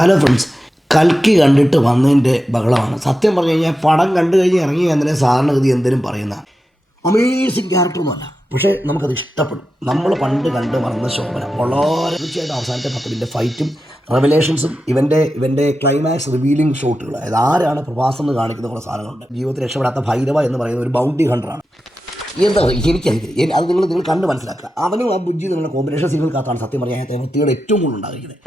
Hello friends, കൽക്കി കണ്ടിട്ട് വന്നതിൻ്റെ ബഹളമാണ്. സത്യം പറഞ്ഞു കഴിഞ്ഞാൽ പടം കണ്ടു കഴിഞ്ഞ് ഇറങ്ങി എന്നതിനെ സാധാരണഗതി എന്തിനും പറയുന്ന അമേസിങ് ക്യാരക്ടറൊന്നുമല്ല, പക്ഷേ നമുക്കത് ഇഷ്ടപ്പെടും. നമ്മൾ പണ്ട് കണ്ട് മറന്ന ശോഭന വളരെ തീർച്ചയായിട്ടും അവസാനത്തെ 10 മിനിറ്റ് ഫൈറ്റും റെവലേഷൻസും ഇവൻ്റെ ക്ലൈമാക്സ് റിവീലിംഗ് ഷോട്ടുകൾ, അതായത് ആരാണ് പ്രഭാസം എന്ന് കാണിക്കുന്ന കുറേ സാധനങ്ങളുണ്ട്. ജീവിതത്തിൽ രക്ഷപ്പെടാത്ത ഭൈരവ എന്ന് പറയുന്ന ഒരു ബൗണ്ടി ഹണ്ടറാണ്. എന്താ എനിക്കറിയില്ല, അത് നിങ്ങൾ കണ്ട് മനസ്സിലാക്കുക. അവനും ആ ബുജ്ജി നിങ്ങളുടെ കോമ്പിനേഷൻ സിനിമകൾക്കകത്താണ് സത്യം പറഞ്ഞാൽ വൃത്തിയോടെ ഏറ്റവും കൂടുതൽ ഉണ്ടായിരിക്കുന്നത്.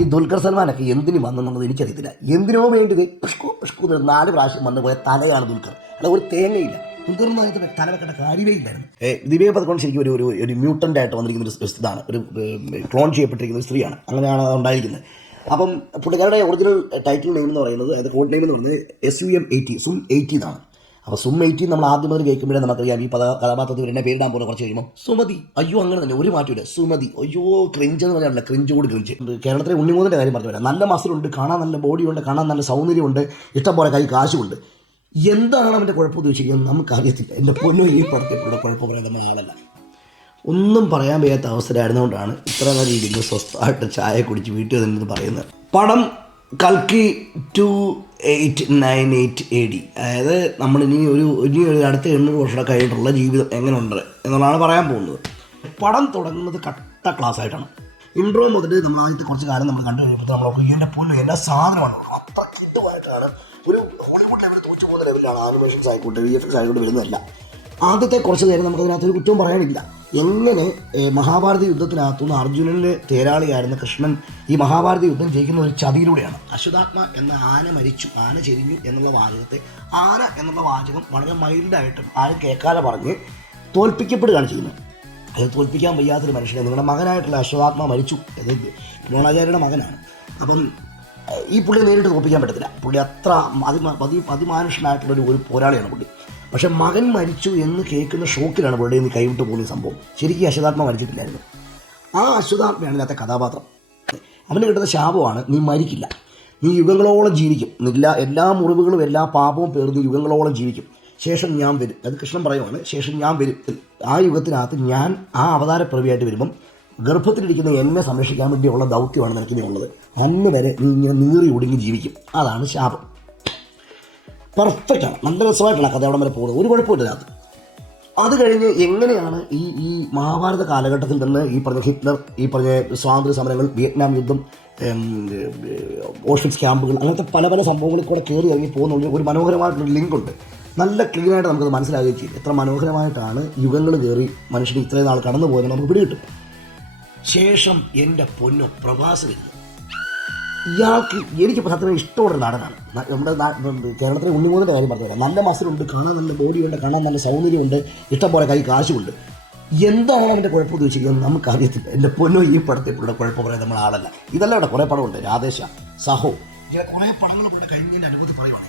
ഈ ദുൽഖർ സൽമാനൊക്കെ എന്തിനു വന്നെന്നുള്ളത് എനിക്കറിയത്തില്ല. എന്തിനോ വേണ്ടി പുഷ്കു 4 പ്രാവശ്യം വന്നു പോയ തലയാണ് ദുൽഖർ, അല്ല ഒരു തേങ്ങയില്ല. ദുൽഖറിന് തല വെക്കേണ്ട കാര്യമേ ഇല്ലായിരുന്നു. ദിവേക് പദക്കോൺ ശരിക്കും ഒരു മ്യൂട്ടൻ്റ് ആയിട്ട് വന്നിരിക്കുന്ന ഒരു ഇതാണ്, ഒരു ക്ലോൺ ചെയ്യപ്പെട്ടിരിക്കുന്ന ഒരു സ്ത്രീയാണ്. അങ്ങനെയാണ് അത് ഉണ്ടായിരിക്കുന്നത്. അപ്പം പുള്ളിക്കാരുടെ ഒറിജിനൽ ടൈറ്റിൽ നെയിം എന്ന് പറയുന്നത്, അത് കോഡ് നെയിം എന്ന് പറയുന്നത് SUM80 സും 80 എന്നാണ്. അപ്പോൾ സും 80 നമ്മൾ ആദ്യം മുതൽ കേൾക്കുമ്പോഴേ നമുക്കറിയാം ഈ കഥാപാത്രത്തിൽ എന്നെ പേരിടാൻ പോലെ കുറച്ച് കഴിയുമ്പോൾ സുമതി, അയ്യോ അങ്ങനെ തന്നെ ഒരു മാറ്റമില്ല, സുമതി, അയ്യോ ക്രിഞ്ച് എന്ന് പറഞ്ഞാൽ ക്രിഞ്ചോട് ക്രിഞ്ച്. കേരളത്തിലെ ഉണ്ണിമൂന്നിൻ്റെ കാര്യം പറഞ്ഞു വരാം. നല്ല മസിലുണ്ട്, കാണാൻ നല്ല ബോഡിയുണ്ട്, കാണാൻ നല്ല സൗന്ദര്യമുണ്ട്, ഇഷ്ടംപോലെ കാശുമുണ്ട്. എന്താണ് അവൻ്റെ കുഴപ്പമെന്ന് ചോദിച്ചിരിക്കുന്നത് നമുക്കറിയത്തില്ല. എൻ്റെ പൊന്നോ, ഈ പടത്തിലുള്ള കുഴപ്പം പറയാൻ നമ്മൾ ആളല്ല. ഒന്നും പറയാൻ വയ്യാത്ത അവസരമായിരുന്നുകൊണ്ടാണ് ഇത്ര നല്ല രീതിയിൽ സ്വസ്ഥമായിട്ട് ചായ കുടിച്ച് വീട്ടിൽ നിന്ന് പറയുന്നത്. പടം കൽക്കി 2898 AD, അതായത് നമ്മളിനി ഒരു അടുത്ത 800 വർഷം കഴിഞ്ഞിട്ടുള്ള ജീവിതം എങ്ങനെയുണ്ട് എന്നുള്ളതാണ് പറയാൻ പോകുന്നത്. പടം തുടങ്ങുന്നത് കട്ട ക്ലാസ് ആയിട്ടാണ്. ഇൻട്രോ മുതൽ നമ്മൾ ആദ്യത്തെ കുറച്ച് കാലം നമ്മൾ കണ്ടു കഴിയുമ്പോൾ നമ്മൾ എൻ്റെ പൊന്നു എല്ലാ സാധനമാണ് അത്ര കിട്ടുമായിട്ടാണ്. ഒരു ഹോളിവുഡ് ലെവൽ തോച്ചു പോകുന്ന ലെവലിലാണ് ആനിമേഷൻസ് ആയിക്കോട്ടെ VFX ആയിക്കോട്ടെ വരുന്നതല്ല. ആദ്യത്തെ കുറച്ച് നേരം നമുക്കതിനകത്തൊരു കുറ്റവും പറയാനില്ല. എങ്ങനെ മഹാഭാരത യുദ്ധത്തിനകത്തുനിന്ന് അർജുനൻ്റെ തേരാളിയായിരുന്ന കൃഷ്ണൻ ഈ മഹാഭാരത യുദ്ധം ജയിക്കുന്ന ഒരു ചതിയിലൂടെയാണ്. അശ്വത്ഥാത്മ എന്ന ആന മരിച്ചു, ആന ചെരിഞ്ഞു എന്നുള്ള വാചകത്തെ, ആന എന്നുള്ള വാചകം വളരെ മൈൽഡായിട്ടും ആരും കേൾക്കാതെ പറഞ്ഞ് തോൽപ്പിക്കപ്പെടുകയാണ് ചെയ്യുന്നത്. അത് തോൽപ്പിക്കാൻ വയ്യാത്തൊരു മനുഷ്യനെ, നിങ്ങളുടെ മകനായിട്ടുള്ള അശ്വത്ഥാത്മ മരിച്ചു, അത് ദ്രോണാചാര്യയുടെ മകനാണ്. അപ്പം ഈ പുള്ളിയെ നേരിട്ട് തോൽപ്പിക്കാൻ പറ്റത്തില്ല. പുള്ളി അത്ര അതിമാനുഷ്യനായിട്ടുള്ളൊരു പോരാളിയാണ് പുള്ളി. പക്ഷെ മകൻ മരിച്ചു എന്ന് കേൾക്കുന്ന ഷോക്കിലാണ് പുള്ളിയിൽ നിന്ന് കൈവിട്ട് പോകുന്ന സംഭവം. ശരിക്കും അശ്വത്ഥാത്മ മരിച്ചിട്ടില്ലായിരുന്നു. ആ അശ്വത്ഥാത്മയാണ് ഇതിനകത്തെ കഥാപാത്രം. അവന് കിട്ടുന്ന ശാപമാണ് നീ മരിക്കില്ല, നീ യുഗങ്ങളോളം ജീവിക്കും, എല്ലാ മുറിവുകളും എല്ലാ പാപവും പേർന്ന് യുഗങ്ങളോളം ജീവിക്കും, ശേഷം ഞാൻ വരും. അത് കൃഷ്ണൻ പറയുവാണ്, ശേഷം ഞാൻ വരും. ആ യുഗത്തിനകത്ത് ഞാൻ ആ അവതാരപ്രവിയായിട്ട് വരുമ്പം ഗർഭത്തിലിരിക്കുന്ന എന്നെ സംരക്ഷിക്കാൻ വേണ്ടിയുള്ള ദൗത്യമാണ് നിനക്ക് ഉള്ളത്. അന്ന് വരെ നീ ഇങ്ങനെ നീറി ഒടുങ്ങി ജീവിക്കും. അതാണ് ശാപം. പെർഫെക്റ്റാണ്, നല്ല രസമായിട്ടാണ് കഥ അവിടെ വരെ പോകുന്നത്, ഒരു കുഴപ്പമില്ല അത്. അത് കഴിഞ്ഞ് എങ്ങനെയാണ് ഈ മഹാഭാരത കാലഘട്ടത്തിൽ നിന്ന് ഈ പറഞ്ഞ ഹിറ്റ്ലർ, ഈ പറഞ്ഞ സ്വാതന്ത്ര്യ സമരങ്ങൾ, വിയറ്റ്നാം യുദ്ധം, ഓഷ്വിറ്റ്സ് ക്യാമ്പുകൾ, അങ്ങനത്തെ പല സംഭവങ്ങളിൽ കൂടെ കയറി ഇറങ്ങി പോകുന്ന ഒരു മനോഹരമായിട്ടുള്ളൊരു ലിങ്കുണ്ട്. നല്ല ക്ലീനായിട്ട് നമുക്കത് മനസ്സിലാവുകയും ചെയ്യും. എത്ര മനോഹരമായിട്ടാണ് യുഗങ്ങൾ കയറി മനുഷ്യന് ഇത്രയും നാൾ കടന്നു പോയത് നമുക്ക് പിടികിട്ടും. ശേഷം എൻ്റെ പൊന്നോ പ്രഭാസ് വരുന്നു. ഇയാൾക്ക് എനിക്കിപ്പോൾ സത്യമായി ഇഷ്ടമുള്ള നടനാണ്. നമ്മുടെ കേരളത്തിലെ ഉണ്ണിമൂന്നിൻ്റെ കാര്യം പറഞ്ഞു തരാം. നല്ല മസിലുണ്ട്, കാണാൻ നല്ല ബോഡിയുണ്ട്, കാണാൻ നല്ല സൗന്ദര്യമുണ്ട്, ഇഷ്ടംപോലെ കാശുമുണ്ട്. എന്താണ് അവൻ്റെ കുഴപ്പമെന്ന് ചോദിച്ചിരിക്കുന്നത് നമുക്കറിയത്തില്ല. എൻ്റെ പൊന്നോ, ഈ പടത്തിലുള്ള കുഴപ്പം പറയാൻ നമ്മൾ ആളല്ല. ഇതല്ല ഇവിടെ കുറേ പടമുണ്ട്, രാധേശ, സഹോ, ഇങ്ങനെ കുറേ പടങ്ങൾ കൊണ്ട് കഴിഞ്ഞതിൻ്റെ അനുഭവത്തിൽ പറയുവാണ്.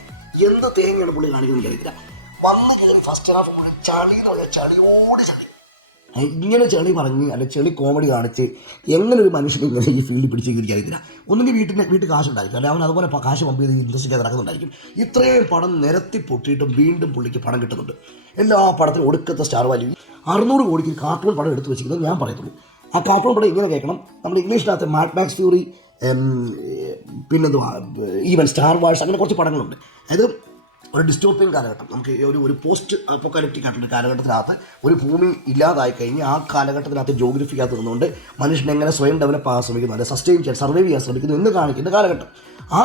എന്ത് തേങ്ങയാണ് പുള്ളി കാണിക്കുന്നത് എനിക്കറിയില്ല. വന്ന് കയറി ഫസ്റ്റ് ഹാഫ് മുഴുവൻ ചളി എന്ന് പറഞ്ഞാൽ ചളിയോട് ചളി, ഇങ്ങനെ ചെളി പറഞ്ഞ് അല്ലെ ചെളി കോമഡി കാണിച്ച് എങ്ങനെ ഒരു മനുഷ്യന് ഇങ്ങനെ ഈ ഫീൽഡിൽ പിടിച്ച് കയറിയിരിക്കില്ല. ഒന്നുകിൽ വീട്ടിൽ കാശുണ്ടായിരിക്കും, അല്ലെ അവൻ അതുപോലെ കാശ് പമ്പ് ചെയ്ത് ഇൻഡസ്ട്രിക്ക് നടക്കുന്നുണ്ടായിരിക്കും. ഇത്രയും പടം നിരത്തി പൊട്ടിയിട്ടും വീണ്ടും പുള്ളിക്ക് പടം കിട്ടുന്നുണ്ട്. എല്ലാ പടത്തിനും ഒടുക്കത്തെ സ്റ്റാർ വാല്യൂ. 600 കോടിക്ക് കാർട്ടൂൺ പടം എടുത്തു വെച്ചിരിക്കുന്നത് ഞാൻ പറയത്തുള്ളൂ. ആ കാർട്ടൂൺ പടം ഇങ്ങനെ കേൾക്കണം. നമ്മൾ ഇംഗ്ലീഷിനകത്ത് മാഡ് മാക്സ് ഫ്യൂറി, പിന്നെന്തുവാ ഈവൻ സ്റ്റാർ വാഴ്സ്, അങ്ങനെ കുറച്ച് പടങ്ങളുണ്ട്. അതായത് ഒരു ഡിസ്റ്റോപ്പിയൻ കാലഘട്ടം, നമുക്ക് ഒരു പോസ്റ്റ് അപ്പോക്കലിപ്റ്റിക് ആയിട്ടുള്ള കാലഘട്ടത്തിനകത്ത് ഒരു ഭൂമി ഇല്ലാതായി കഴിഞ്ഞ് ആ കാലഘട്ടത്തിനകത്ത് ജോഗ്രഫിക്കകത്ത് നിന്നുകൊണ്ട് മനുഷ്യൻ എങ്ങനെ സ്വയം ഡെവലപ്പ് ആകാൻ ശ്രമിക്കുന്നു, അല്ലെ സസ്റ്റെയിൻ ചെയ്യാൻ, സർവൈവ് ചെയ്യാൻ ശ്രമിക്കുന്നു എന്ന് കാണിക്കുന്ന കാലഘട്ടം. ആ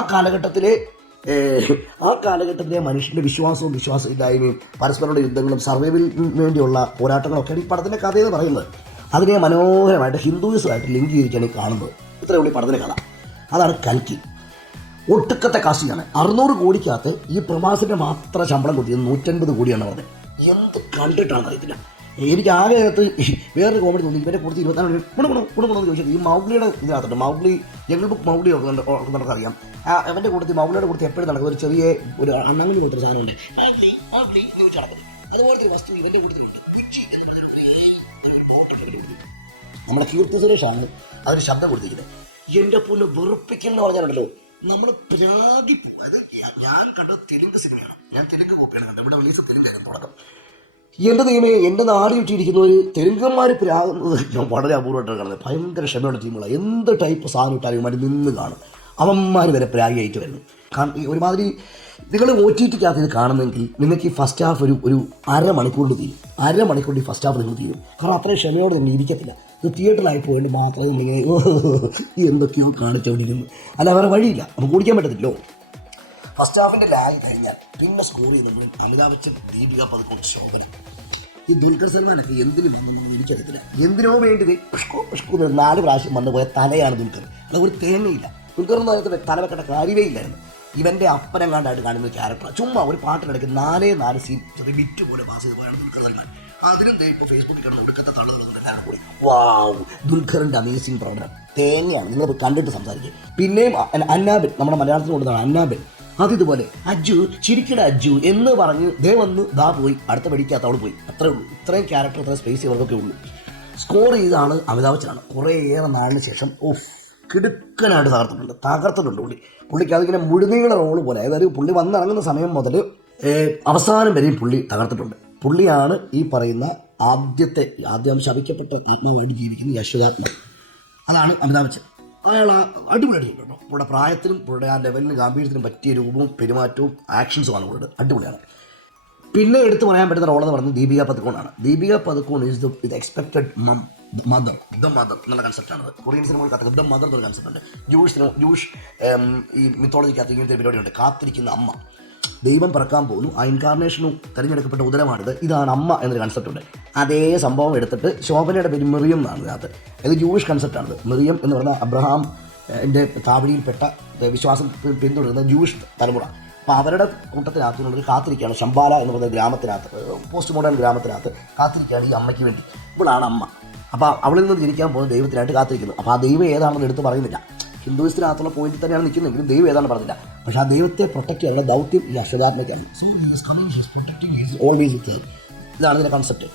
കാലഘട്ടത്തിലെ മനുഷ്യൻ്റെ വിശ്വാസമില്ലായ്മയും പരസ്പരമുള്ള യുദ്ധങ്ങളും സർവൈവലിന് വേണ്ടിയുള്ള പോരാട്ടങ്ങളൊക്കെയാണ് ഈ പടത്തിൻ്റെ കഥയെന്ന് പറയുന്നത്. അതിനെ മനോഹരമായിട്ട് ഹിന്ദുയിസമായിട്ട് ലിങ്ക് ചെയ്തിട്ടാണ് ഈ കാണുന്നത്. ഇത്രയേ ഉള്ളൂ ഈ പടത്തിൻ്റെ കഥ. അതാണ് കൽക്കി. ഒട്ടുക്കത്തെ കാസ്റ്റിംഗാണ്. 600 കോടിക്കകത്ത് ഈ പ്രഭാസിൻ്റെ മാത്രം ശമ്പളം കൊടുത്തത് 150 കോടിയാണ് പറഞ്ഞത്. എന്ത് കണ്ടിട്ടാണെന്ന് അറിയത്തില്ല. എനിക്ക് ആകെ അകത്ത് വേറൊരു കോമഡി തോന്നി. ഇവരെ കൊടുത്ത് 24 ഗുണമെന്ന് ചോദിച്ചത് ഈ മൗഗ്ലിയുടെ ഇതിനകത്തുണ്ട്. മൗഗ്ലി, ജംഗിൾ ബുക്ക് മൗഗ്ലി നമുക്കറിയാം. അവൻ്റെ കൂട്ടത്തിൽ മൗഗ്ലിയുടെ കൂട്ടത്തിൽ എപ്പോഴും നടക്കുന്നത് ഒരു ചെറിയ ഒരു അണ്ണാങ്ങി പോലത്തെ സാധനമുണ്ട്, മൗഗ്ലി എന്ന് ചോദിച്ച് നടക്കുന്നത്. അതുപോലത്തെ ഒരു വസ്തു ഇവൻ്റെ കൂട്ടത്തിലുണ്ട്. നമ്മുടെ കീർത്തി സുരേഷാണ് അതിന് ശബ്ദം കൊടുത്തിരിക്കുന്നത്. എൻ്റെ പൊന്ന് വെറുപ്പിക്കുന്ന പറഞ്ഞാലുണ്ടല്ലോ, നമ്മൾ പ്രാഗിപ്പോകും. അത് ഞാൻ കണ്ട തെലുങ്ക് സിനിമയാണ്, ഞാൻ തെലുങ്ക് കോപ്പയാണ് കണ്ടത്. നമ്മുടെ റിലീസ് തെലുങ്കാണ് തുടക്കം. എൻ്റെ ദൈവമേ, എൻ്റെ നാട് ചുറ്റിയിരിക്കുന്നവർ തെലുങ്കന്മാർ പ്രാകുന്നത് ഞാൻ വളരെ അപൂർവമായിട്ടാണ് കാണുന്നത്. ഭയങ്കര ക്ഷമയുള്ള ടീമുകളാണ്. എന്ത് ടൈപ്പ് സാധനം ഇട്ടാലും അവർ നിന്ന് കാണും. അവന്മാർ വരെ പ്രാഗിയായിട്ട് വരുന്നു. കാരണം ഈ ഒരുമാതിരി നിങ്ങൾ OTTക്കകത്ത് ഇത് കാണുന്നെങ്കിൽ നിങ്ങൾക്ക് ഈ ഫസ്റ്റ് ഹാഫ് ഒരു അരമണിക്കൂറിൽ തീരും. അരമണിക്കൂറിൽ ഈ ഫസ്റ്റ് ഹാഫ് നിങ്ങൾ തീരും. കാരണം അത്രയും ക്ഷമയോടെ നിങ്ങൾ ഇരിക്കത്തില്ല. ഇത് തിയേറ്ററിലായി പോയിട്ട് മാത്രമേ നമ്മളിങ്ങനെ എന്തൊക്കെയോ കാണിച്ചുകൊണ്ടിരുന്നു. അല്ല വേറെ വഴിയില്ല, നമുക്ക് ഓടിക്കാൻ പറ്റത്തില്ലോ. ഫസ്റ്റ് ഹാഫിൻ്റെ ലാഗ് കഴിഞ്ഞാൽ പിന്നെ സ്കോർ ചെയ്യുന്നത് അമിതാഭ് ബച്ചൻ, ദീപിക പദക്കോൺ, ശോഭന. ഈ ദുൽഖർ സൽമാനൊക്കെ എന്തിനും വന്നൊന്നും എനിക്കറിയത്തില്ല. എന്തിനോ വേണ്ടി പുഷ്കു 4 പ്രാവശ്യം വന്നു പോയ തലയാണ് ദുൽഖർ. അത് ഒരു തേങ്ങയില്ല. ദുൽഖർ എന്ന് പറയുന്നത് തല വെക്കേണ്ട കാര്യമേ ഇല്ലായിരുന്നു. ഇവൻ്റെ അപ്പനെങ്ങാണ്ടായിട്ട് കാണുന്ന ഒരു ക്യാരക്ടറാണ്. ചുമ്മാ ഒരു പാട്ടിനിടയ്ക്ക് 4 സീൻ ചെറിയ ബിറ്റ് പോലെ പാസ് ചെയ്ത് പോയാണ് ദുൽഖർ സൽമാൻ. അതിനും ഇപ്പോൾ ഫേസ്ബുക്കിൽ കണ്ട് ഒടുക്കത്തെ തള്ളുകളെല്ലാം കൂടി വാവ്, ദുൽഖറിൻ്റെ അമേസിങ് പ്രകടനം തേങ്ങയാണ്. നിങ്ങൾ കണ്ടിട്ട് സംസാരിക്കുക. പിന്നെയും അന്നാബൻ, നമ്മുടെ മലയാളത്തിൽ കൊണ്ടതാണ് അന്നാബൻ. അതിതുപോലെ അജ്ജു ചിരിക്കട അജ്ജു എന്ന് പറഞ്ഞ് ദേ വന്ന് ദാ പോയി, അടുത്ത പഠിക്കാത്ത അവൾ പോയി. അത്രേ ഉള്ളൂ. ഇത്രയും ക്യാരക്ടർ, ഇത്രയും സ്പേസ് ഇവർക്കൊക്കെ ഉള്ളൂ. സ്കോർ ചെയ്താണ് അമിതാഭ് ബച്ചനാണ്. കുറേയേറെ നാളിന് ശേഷം കിടുക്കനായിട്ട് തകർത്തിട്ടുണ്ട് പുള്ളിക്ക്. അതിങ്ങനെ മുഴുനീള റോള് പോലെ, അതായത് പുള്ളി വന്നിറങ്ങുന്ന സമയം മുതൽ അവസാനം വരെയും പുള്ളി തകർത്തിട്ടുണ്ട്. പുള്ളിയാണ് ഈ പറയുന്ന ആദ്യം ശപിക്കപ്പെട്ട ആത്മാവായിട്ട് ജീവിക്കുന്ന യശോദാത്മ. അതാണ് അമിതാഭ് ബച്ചൻ. അയാൾ അടിപൊളിയായിട്ട് കേട്ടോ. പുള്ളിയുടെ പ്രായത്തിനും പുള്ളിയുടെ ആ ലെവലിനും ഗാംഭീര്യത്തിനും പറ്റിയ രൂപവും പെരുമാറ്റവും ആക്ഷൻസുമാണ് പുള്ളിയുടെ. അടിപൊളിയാണ്. പിന്നെ എടുത്തു പറയാൻ പറ്റുന്ന റോളെന്ന് പറയുന്നത് ദീപിക പദക്കോണാണ്. Deepika Padukone is the expected mother എന്നുള്ള കൺസെപ്റ്റാണ്. കൊറിയൻ സിനിമകൾക്കകത്ത് ദ മദർ എന്നൊരു കൺസെപ്റ്റ് ഉണ്ട്. ജൂഷ് ഈ മിത്തോളജിക്കകത്ത് ഇങ്ങനത്തെ പരിപാടിയുണ്ട്, കാത്തിരിക്കുന്ന അമ്മ. ദൈവം പിറക്കാൻ പോകുന്നു, ആ ഇൻകാർണേഷനും തിരഞ്ഞെടുക്കപ്പെട്ട ഉദരമാണിത്, ഇതാണ് അമ്മ എന്നൊരു കൺസെപ്റ്റ് ഉണ്ട്. അതേ സംഭവം എടുത്തിട്ട് ശോഭനയുടെ പേര് മെറിയം എന്നാണ് ഇതിനകത്ത്. ഇത് ജൂയിഷ് കൺസെപ്റ്റാണിത്. മെറിയം എന്ന് പറഞ്ഞാൽ അബ്രഹാം എൻ്റെ താവഴിയിൽപ്പെട്ട വിശ്വാസം പിന്തുടരുന്ന ജൂയിഷ് തലമുറ. അപ്പോൾ അവരുടെ കൂട്ടത്തിനകത്തുള്ളത് കാത്തിരിക്കുകയാണ്. ശംബാല എന്ന് പറയുന്ന ഗ്രാമത്തിനകത്ത്, പോസ്റ്റ് മോഡേൺ ഗ്രാമത്തിനകത്ത് കാത്തിരിക്കുകയാണ് ഈ അമ്മയ്ക്ക് വേണ്ടി. ഇവളാണ് അമ്മ. അപ്പോൾ അവളിൽ നിന്ന് ജനിക്കാൻ പോകുന്ന ദൈവത്തിനായിട്ട് കാത്തിരിക്കുന്നു. അപ്പോൾ ആ ദൈവം ഏതാണെന്ന് എടുത്ത് പറയുന്നില്ല. ഹിന്ദുയിസ്റ്റിനകത്തുള്ള പോയിന്റിൽ തന്നെയാണ് നിൽക്കുന്നതെങ്കിലും ദൈവം ഏതാണ് പറഞ്ഞില്ല. പക്ഷേ ആ ദൈവത്തെ പ്രൊട്ടക്ട് ചെയ്യാനുള്ള ദൗത്യം ഈ അശ്വതാത്മയ്ക്കാണ്. Always with. ഇതാണ് ഇതിൻ്റെ കൺസെപ്റ്റ്.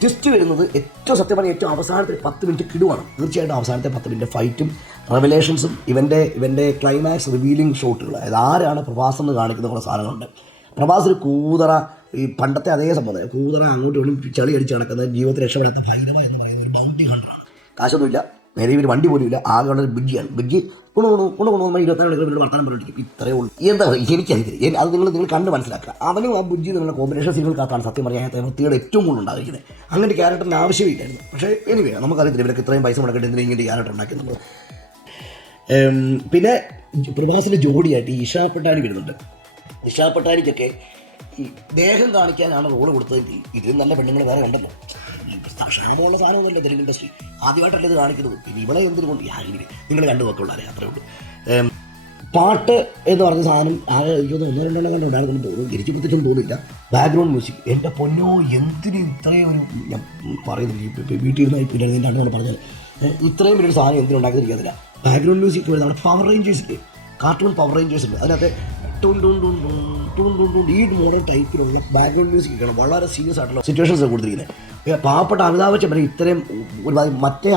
ട്വിസ്റ്റ് വരുന്നത് ഏറ്റവും സത്യം പറഞ്ഞാൽ ഏറ്റവും അവസാനത്തെ 10 മിനിറ്റ് കിടുവാണ്. തീർച്ചയായിട്ടും അവസാനത്തെ 10 മിനിറ്റ് ഫൈറ്റും റെവലേഷൻസും ഇവൻ്റെ ക്ലൈമാക്സ് റിവീലിംഗ് ഷോട്ടുകൾ. അതായത് ആരാണ് പ്രഭാസ് എന്ന് കാണിക്കുന്ന കുറേ സാധനങ്ങളുണ്ട്. പ്രഭാസ് ഒരു കൂതറ, ഈ പണ്ടത്തെ അതേ സംഭവം കൂതറ അങ്ങോട്ടും ഇങ്ങോട്ടും ചളി അടിച്ച് നടക്കുന്ന ജീവിതത്തിൽ രക്ഷപ്പെടാത്ത ഭൈരവ എന്ന് പറയുന്ന ഒരു ബൗണ്ടി ഹണ്ടറാണ്. കാശൊന്നുമില്ല, നേരെ ഒരു വണ്ടി പോലും ഇല്ല, ആകെയുള്ള ഒരു ബിഡ്ജിയാണ്. ബിഡ്ജി കൊണ്ടു 24 മണിക്കൂർ വർത്തമാനം പറഞ്ഞിരിക്കും. ഇത്രയേ ഉള്ളൂ. എന്താ എനിക്കറിയില്ല, അത് നിങ്ങൾ കണ്ട് മനസ്സിലാക്കുക. അവനും ആ ബുജ്ജി എന്നുള്ള കോമ്പിനേഷൻ സിനിമകൾക്കകത്താണ് സത്യം പറയാൻ വൃത്തിയുടെ ഏറ്റവും കൂടുതൽ ഉണ്ടായിരിക്കുന്നത്. അങ്ങനെ ക്യാരക്ടറിന് ആവശ്യമില്ലായിരുന്നു. പക്ഷേ എനിവേ നമുക്കറിയത്തില്ല ഇവരൊക്കെ ഇത്രയും പൈസ മുടക്കിയിട്ട് എന്തിനാ ഇങ്ങനെ ക്യാരക്ടർ ഉണ്ടാക്കുന്നത്. പിന്നെ പ്രഭാസിൻ്റെ ജോഡിയായിട്ട് ഇഷ പട്ടാനി വരുന്നുണ്ട്. ഇഷ പട്ടാനിക്കൊക്കെ ഈ ദേഹം കാണിക്കാനാണ് റോള് കൊടുത്തതെങ്കിൽ ഇതിലും നല്ല പെണ്ണുങ്ങൾ വേറെ ഉണ്ടല്ലോ. ക്ഷാമമുള്ള സാധനമൊന്നുമല്ല തെലുങ്ക് ഇൻഡസ്ട്രി. ആദ്യമായിട്ടല്ല ഇത് കാണിക്കുന്നത്. പിന്നെ ഇവിടെ എന്തിനുകൊണ്ട് നിങ്ങൾ കണ്ടു നോക്കുള്ളൂ, അത്രേ ഉള്ളൂ. പാട്ട് എന്ന് പറഞ്ഞ സാധനം ആകെ എനിക്കൊന്ന് 1-2 കണ്ടുണ്ടായിരുന്നു തോന്നുന്നു. തിരിച്ചുപത്തിട്ടും തോന്നില്ല. ബാക്ക്ഗ്രൗണ്ട് മ്യൂസിക് എൻ്റെ പൊന്നോ, എന്തിന് ഇത്രയും ഒരു, ഞാൻ പറയുന്നില്ല വീട്ടിൽ ഇരുന്ന് പിന്നെ എൻ്റെ അണ്ണോട് പറഞ്ഞാൽ ഇത്രയും വലിയൊരു സാധനം എന്തിനുണ്ടാക്കിയിരിക്കാതില്ല. ബാക്ക്ഗ്രൗണ്ട് മ്യൂസിക് വരുന്ന നമ്മുടെ പവർ റേഞ്ചേഴ്സ് ഇല്ലേ, കാർട്ടൂൺ പവർ റേഞ്ചേഴ്സ് ഉണ്ട്. അതിനകത്ത് ഈ മോഡൽ ടൈപ്പിലുള്ള ബാക്ക്ഗ്രൗണ്ട് മ്യൂസിക്കാണ് വളരെ സീരിയസ് ആയിട്ടുള്ള സിറ്റുവേഷൻസ് കൊടുത്തിരിക്കുന്നത്. പാവപ്പെട്ട അമിതാഭ് ബച്ചൻ വരെ ഇത്രയും ഒരുപാട് മറ്റേ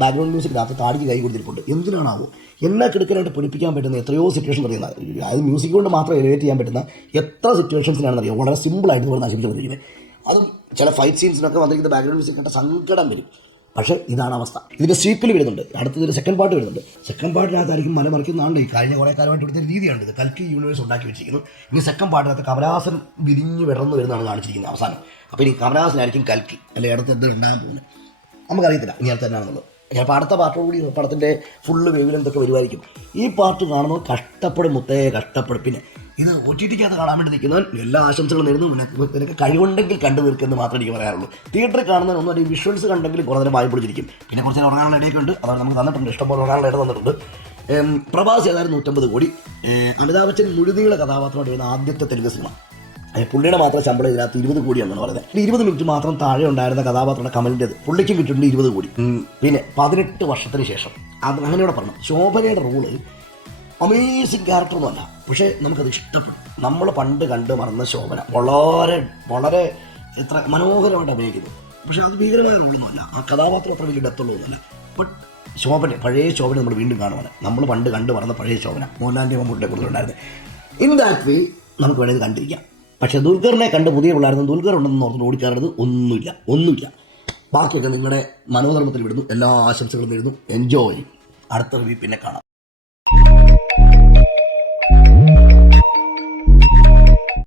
ബാക്ക്ഗ്രൗണ്ട് മ്യൂസിക്കിനകത്ത് താടിക്ക് കൈ കൊടുത്തിട്ടുണ്ട്. എന്തിനാണാവോ എല്ലാ കിടക്കനായിട്ട് പൊലിപ്പിക്കാൻ പറ്റുന്ന എത്രയോ സിറ്റുവേഷൻ അറിയുന്നത്. അതായത് മ്യൂസിക് കൊണ്ട് മാത്രം എലിവേറ്റ് ചെയ്യാൻ പറ്റുന്ന എത്ര സിറ്റുവേഷൻസിനാണെന്ന് അറിയാം. വളരെ സിമ്പിളായിട്ട് ഇവിടെ നശിപ്പിച്ചുകൊണ്ടിരിക്കുന്നത്. അതും ചില ഫൈറ്റ് സീൻസിനൊക്കെ വന്നിരിക്കുന്ന ബാക്ക്ഗ്രൗണ്ട് മ്യൂസിക് കേട്ട സങ്കടം വരും. പക്ഷേ ഇതാണ് അവസ്ഥ. ഇതിൻ്റെ സീക്വൽ വരുന്നുണ്ട്, അടുത്തതൊരു സെക്കൻഡ് പാർട്ട് വരുന്നുണ്ട്. സെക്കൻഡ് പാർട്ടിനകത്തായിരിക്കും മലമറിക്കുന്നതാണ്ട് ഈ കഴിഞ്ഞ കുറേ കാലമായിട്ട് ഇവിടുത്തെ രീതിയാണ്. ഇത് കൽക്കി യൂണിവേഴ്സ് ഉണ്ടാക്കി വെച്ചിരിക്കുന്നു. ഇനി സെക്കൻഡ് പാർട്ടിനകത്ത് കമലഹാസൻ വിരിഞ്ഞ് വിടർന്ന് വരുന്നതാണ് കാണിച്ചിരിക്കുന്നത് അവസാനം. അപ്പോൾ ഇനി കമലഹാസനായിരിക്കും കൽക്കി, അല്ലെങ്കിൽ അടുത്ത് എന്ത് ഉണ്ടാകാൻ പോകുന്നത് നമുക്കറിയത്തില്ല. ഇനി അടുത്ത് തന്നെയാണെന്നുള്ളത്. ചിലപ്പോൾ അടുത്ത പാർട്ടോടുകൂടി പടത്തിൻ്റെ ഫുള്ള് വേവിൽ എന്തൊക്കെ വരുമായിരിക്കും. ഈ പാർട്ട് കാണുമ്പോൾ കഷ്ടപ്പെടും മുത്തയെ കഷ്ടപ്പെടും. പിന്നെ ഇത് OTTക്കകത്ത് കാണാൻ വേണ്ടി നിൽക്കുന്നവൻ എല്ലാ ആശംസകളും നേരുന്നു. നിനക്ക് കഴിവുണ്ടെങ്കിൽ കണ്ടു തീർക്കുമെന്ന് മാത്രമേ എനിക്ക് പറയാറുള്ളൂ. തിയേറ്ററിൽ കാണുന്നതിനൊന്നും അല്ലെങ്കിൽ വിഷ്വൽസ് കണ്ടെങ്കിൽ കുറേ നേരം വായി പിടിച്ചിരിക്കും. പിന്നെ കുറച്ച് നേരം ഉറങ്ങാനുള്ള ഇടയൊക്കെ ഉണ്ട്, അതാണ് നമുക്ക് തന്നിട്ടുണ്ട്. ഇഷ്ടംപോലെ ഉറങ്ങാനുള്ള ഇട തന്നിട്ടുണ്ട്. പ്രഭാസ് ഏതായാലും 150 കോടി. അമിതാഭ് ബച്ചൻ മുഴുനീള കഥാപാത്രമായിട്ട് വരുന്ന ആദ്യത്തെ തെലുങ്ക് സിനിമ. പുള്ളിയുടെ മാത്രം ശമ്പളം ഇതിനകത്ത് 20 കോടിയാണെന്നാണ് പറയുന്നത്. 20 മിനിറ്റ് മാത്രം താഴെ ഉണ്ടായിരുന്ന കഥാപാത്രയുടെ കമലിൻ്റെത് പുള്ളിക്കും കിട്ടിയിട്ടുണ്ട് 20 കോടി. പിന്നെ 18 വർഷത്തിന് ശേഷം അത് അങ്ങനെയോടെ പറഞ്ഞു. ശോഭനയുടെ റോള് അമേസിങ് ക്യാരക്ടറൊന്നുമല്ല, പക്ഷേ നമുക്കത് ഇഷ്ടപ്പെടും. നമ്മൾ പണ്ട് കണ്ട് മറന്ന ശോഭന വളരെ വളരെ എത്ര മനോഹരമായിട്ട് അഭിനയിക്കുന്നു. പക്ഷേ അത് ഭീകരമായ റോളൊന്നുമല്ല. ആ കഥാപാത്രം അത്ര വലിയ ഡെപ്തുള്ളതൊന്നുമല്ല. ബട്ട് ശോഭന, പഴയ ശോഭന നമ്മൾ വീണ്ടും കാണുവാണ്. നമ്മൾ പണ്ട് കണ്ട് മറന്ന പഴയ ശോഭന മോഹൻലാലിൻ്റെ മമ്മൂട്ടിയെ കൂടുതലുണ്ടായിരുന്നു. ഇൻ ദാറ്റ് വേ നമുക്ക് വേണമെങ്കിൽ കണ്ടിരിക്കാം. പക്ഷേ ദുൽഖറിനെ കണ്ട് പുതിയ പിള്ളേർന്ന് ദുൽഖർ ഉണ്ടെന്ന് ഓർത്ത് ഓടിക്കാറുള്ളത് ഒന്നുമില്ല. ബാക്കിയൊക്കെ നിങ്ങളുടെ മനോധർമ്മത്തിൽ വിടുന്നു. എല്ലാ ആശംസകളും നേരുന്നു. എൻജോയ്. അടുത്ത റിവ്യൂ പിന്നെ കാണാം.